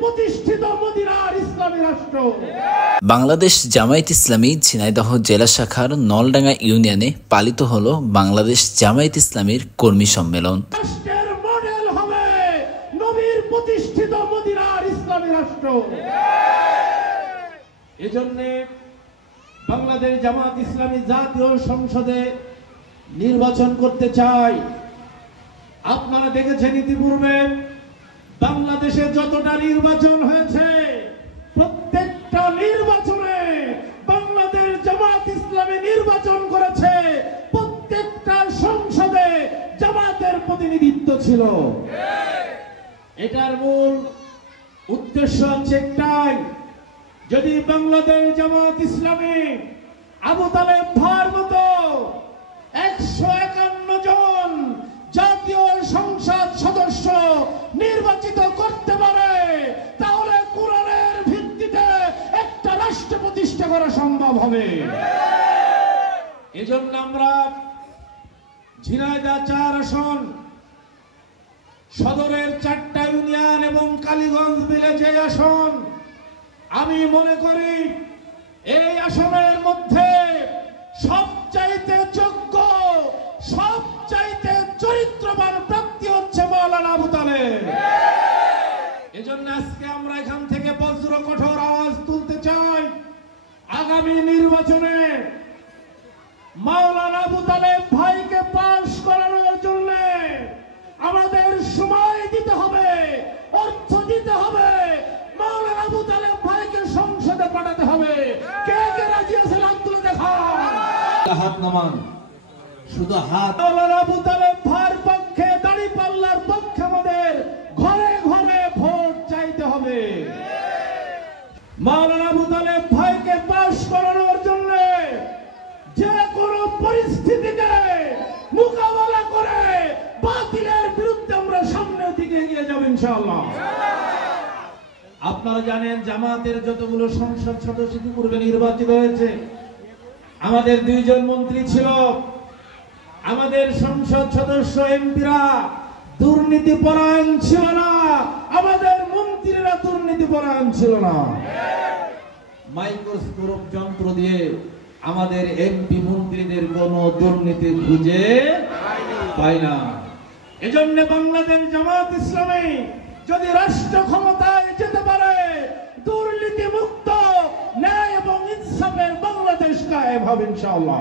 প্রতিষ্ঠিত মদিনার ইসলামী রাষ্ট্র। বাংলাদেশ জামায়াত ইসলামী ঝিনাইদহ জেলা শাখার নলডাঙ্গা ইউনিয়নে পালিত হলো বাংলাদেশ জামায়াত ইসলামীর কর্মী সম্মেলন। রাষ্ট্রের মডেল হবে নবীর প্রতিষ্ঠিত মদিনার ইসলামী রাষ্ট্র। এজন্য বাংলাদেশ জামায়াত ইসলামী জাতীয় সংসদে নির্বাচন করতে চাই। আপনারা দেখেছেন ইতিপূর্বে বাংলাদেশে যতটা নির্বাচন হয়েছে, প্রত্যেকটা নির্বাচনে বাংলাদেশ জামায়াত ইসলামী নির্বাচন করেছে, প্রত্যেকটা সংসদে জামাতের প্রতিনিধিত্ব ছিল। এটার মূল উদ্দেশ্য হচ্ছে একটাই, যদি বাংলাদেশ জামায়াত ইসলামী আবু তালেব ভাইয়ের মতো 151 জন জাতীয় সংসদ সদস্য নির্বাচিত করতে পারে, তাহলে কোরআনের ভিত্তিতে একটা রাষ্ট্র প্রতিষ্ঠা করা সম্ভব হবে। এজন্য আমরা ঝিনাইদহ 4 আসন, সদরের 4টা ইউনিয়ন এবং কালীগঞ্জ মিলে যে আসন, আমি মনে করি এই আসনের মধ্যে সবচাইতে যোগ্য, সবচাইতে চরিত্রবান প্রার্থী হচ্ছে মাওলানা আবু তালেব। এজন্য আজকে আমরা এখান থেকে বজ্র কঠোর আওয়াজ তুলতে চাই, আগামী নির্বাচনে মাওলানা আবু তালেব ভাইকে পাশ করানোর জন্য আমাদের সময় দিতে হবে, অর্থ দিতে হবে, মাওলানা আবু তালেব ভাইকে সংসদে পাঠাতে হবে। কে কে রাজি আছেন হাত তুলে দেখান। হাত নামান, শুধু হাত। মাওলানা আবু তালেব ভাইয়ের পক্ষে, দাঁড়িপাল্লার পক্ষে আমাদের ঘরে ঘরে ভোট চাইতে হবে। মাওলানা আবু তালেব ভাইকে পাশ করানোর জন্য যে কোনো পরিস্থিতিতে মোকাবেলা করে বাতিলের বিরুদ্ধে আমরা সামনের দিকে এগিয়ে যাব ইনশাআল্লাহ। আপনারা জানেন জামাতের যতগুলো সংসদ সদস্য পূর্বে নির্বাচিত হয়েছে, আমাদের 2 জন মন্ত্রী ছিল। আমাদের সংসদ সদস্য এমপিরা দুর্নীতি পরায়ণ ছিল না, আমাদের মন্ত্রীরা দুর্নীতি পরায়ণ ছিল না। মাইক্রোস্কোপ যন্ত্র দিয়ে আমাদের এমপি মন্ত্রীদের কোনো দুর্নীতি খুঁজে পায় না। এজন্য বাংলাদেশ জামায়াত ইসলামী যদি রাষ্ট্র ক্ষমতায় যেতে পারে, দুর্নীতি মুক্ত, ন্যায় এবং ইনসাফের বাংলাদেশ কায়েম হবে ইনশাআল্লাহ।